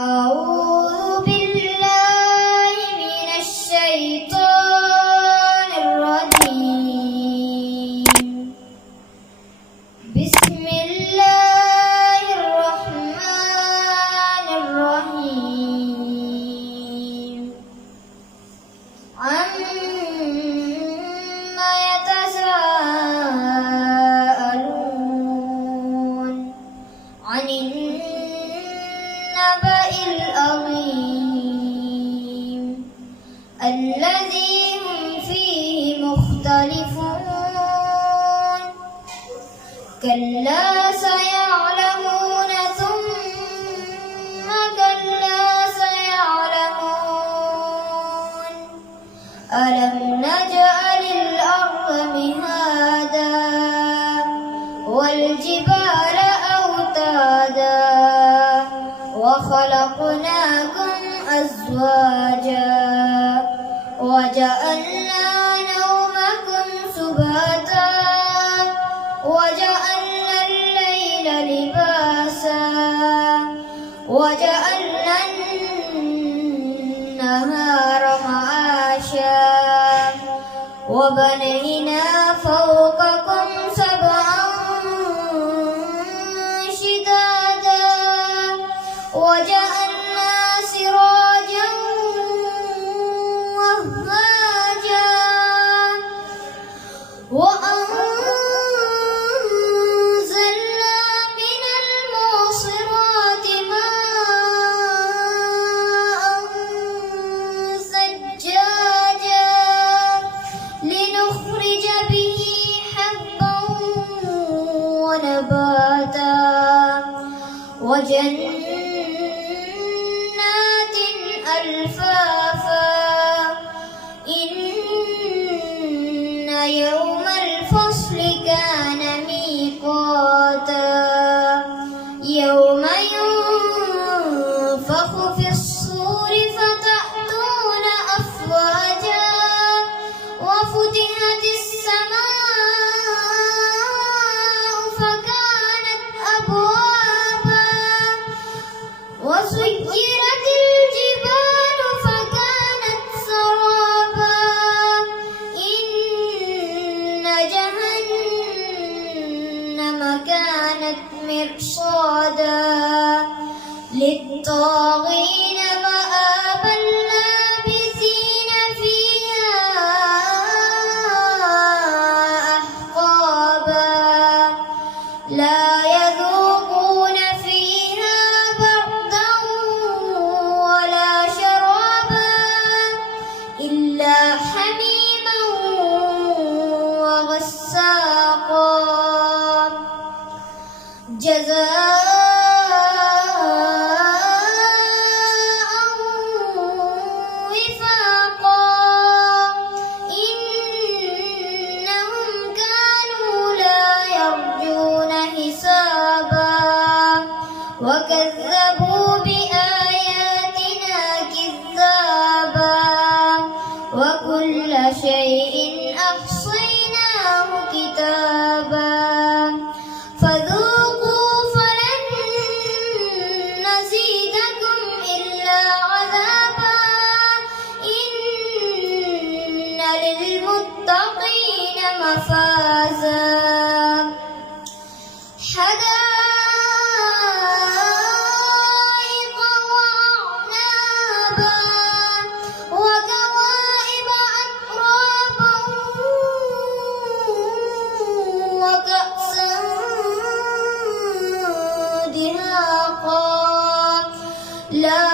أعوذ بالله من الشيطان الرجيم. بسم الله الرحمن الرحيم. عما يتساءلون عن النبأ العظيم الذي هم فيه مختلفون. كلا سيعلمون ثم كلا سيعلمون. ألم نجعل الأرض مهادا والجبال أوتادا وخلقناكم أزواجا وجعلنا نومكم سباتا وجعلنا الليل لباسا وجعلنا النهار معاشا وبنينا فوقكم سبعا شدادا وجعلنا سراجا وهاجا وأنزلنا من المعصرات ماء ثجاجا لنخرج به حبا ونباتا وجنات ألفافا. إن يوم الفصل كان ميقاتا يوم ينفخ في الصور فتأتون أفواجا وفتحت السماء فكانت أبوابا وسيرت الجبال فكانت سرابا. إن جهنم كانت مرصادا للطاغين مآبا لابثين فيها أحقابا لا يذوقون فيها بردا ولا شرابا إلا حميما وغساقا جزاء وفاقا. إنهم كانوا لا يرجون حسابا وكذبوا بآياتنا كذابا وكل شيء أحصيناه كتابا فذوقوا فلن نزيدكم إلا عذابا. إن للمتقين مفازا حدائق وأعنابا وكواعب أترابا وكأسا دهاقا لا